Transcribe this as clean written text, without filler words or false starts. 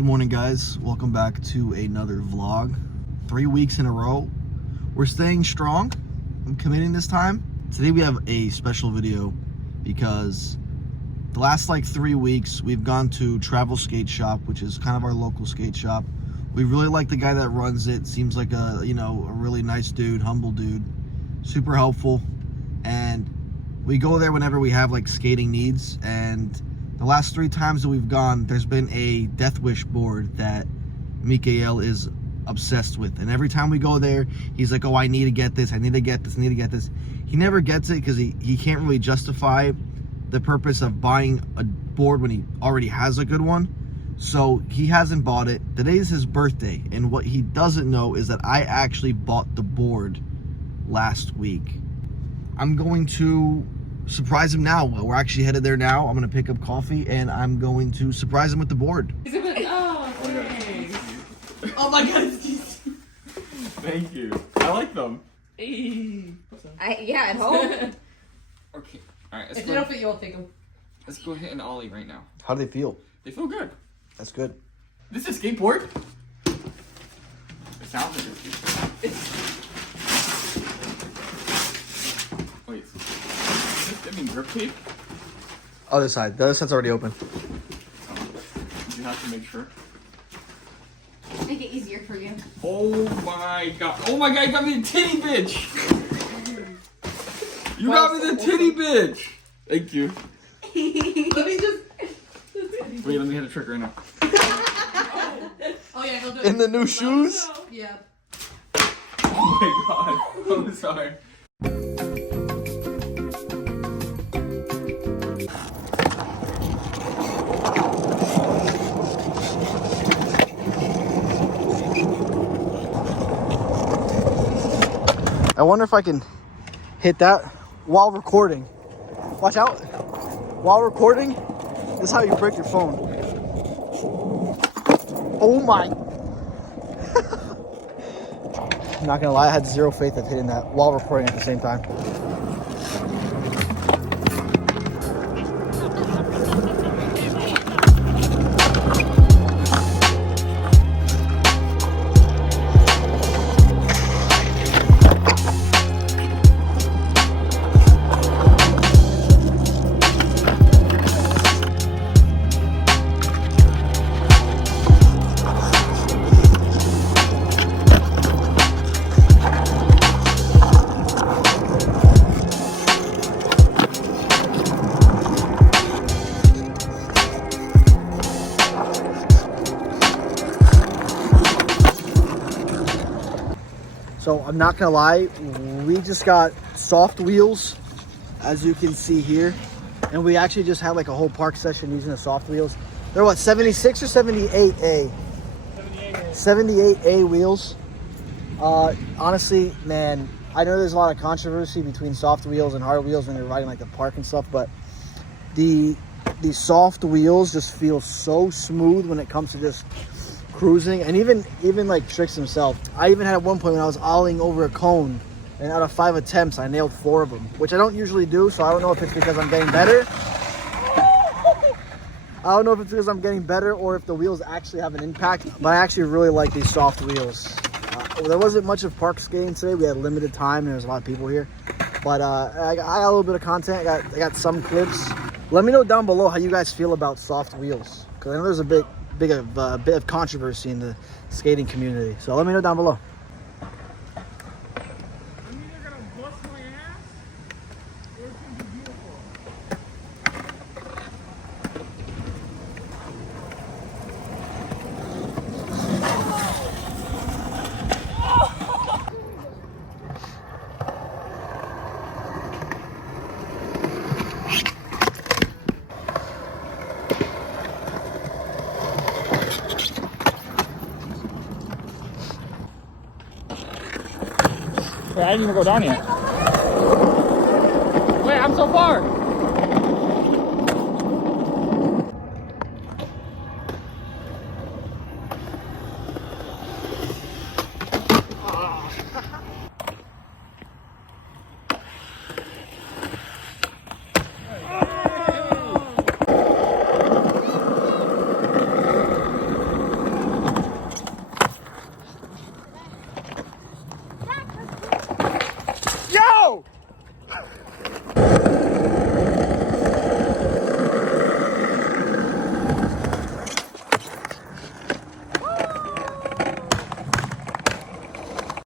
Good morning, guys. Welcome back to another vlog. 3 weeks in a row. We're staying strong. I'm committing this time. Today we have a special video because the last 3 weeks we've gone to Travel Skate Shop, which is kind of our local skate shop. We really like the guy that runs it. Seems like a really nice dude, humble dude, super helpful. And we go there whenever we have skating needs. And the last 3 times that we've gone, there's been a Death Wish board that Mikael is obsessed with. And every time we go there, he's like, oh, I need to get this, I need to get this, I need to get this. He never gets it because he can't really justify the purpose of buying a board when he already has a good one. So he hasn't bought it. Today's his birthday. And what he doesn't know is that I actually bought the board last week. I'm going to surprise him now. We're actually headed there now. I'm going to pick up coffee and I'm going to surprise him with the board. Oh, thanks. Oh my god. Thank you. I like them. Yeah, at home. Okay. Alright, If they don't fit you, I'll take them. let's go hit an ollie right now. How do they feel? They feel good. That's good. This is a skateboard? It sounds like a skateboard. Wait. Is this giving grip tape? Other side. The other side's already open. You have to make sure. Make it easier for you. Oh my god. Oh my god, you got me the titty bitch! You got me the titty bitch! Thank you. Let me just. Wait, let me hit a trick right now. Oh yeah, he'll do it. In the new shoes? Yeah. Oh my god. I'm sorry. I wonder if I can hit that while recording. Watch out. While recording, this is how you break your phone. Oh my. I'm not gonna lie, I had zero faith of hitting that while recording at the same time. So I'm not gonna lie, we just got soft wheels, as you can see here. And we actually just had a whole park session using the soft wheels. They're what, 76 or 78A? 78A wheels. Honestly, man, I know there's a lot of controversy between soft wheels and hard wheels when you're riding the park and stuff, but the soft wheels just feel so smooth when it comes to just cruising. And even Tricks himself, I even had at one point when I was ollieing over a cone, and out of 5 attempts I nailed 4 of them, which I don't usually do. So I don't know if it's because I'm getting better. I don't know if it's because I'm getting better or if the wheels actually have an impact, but I actually really like these soft wheels. There wasn't much of park skating today. We had limited time and there was a lot of people here, but I got a little bit of content. I got some clips. Let me know down below how you guys feel about soft wheels, because I know there's a bit of controversy in the skating community. So let me know down below. I'm either gonna bust my ass or it's gonna be beautiful. Wait, I didn't even go down yet. Wait, I'm so far.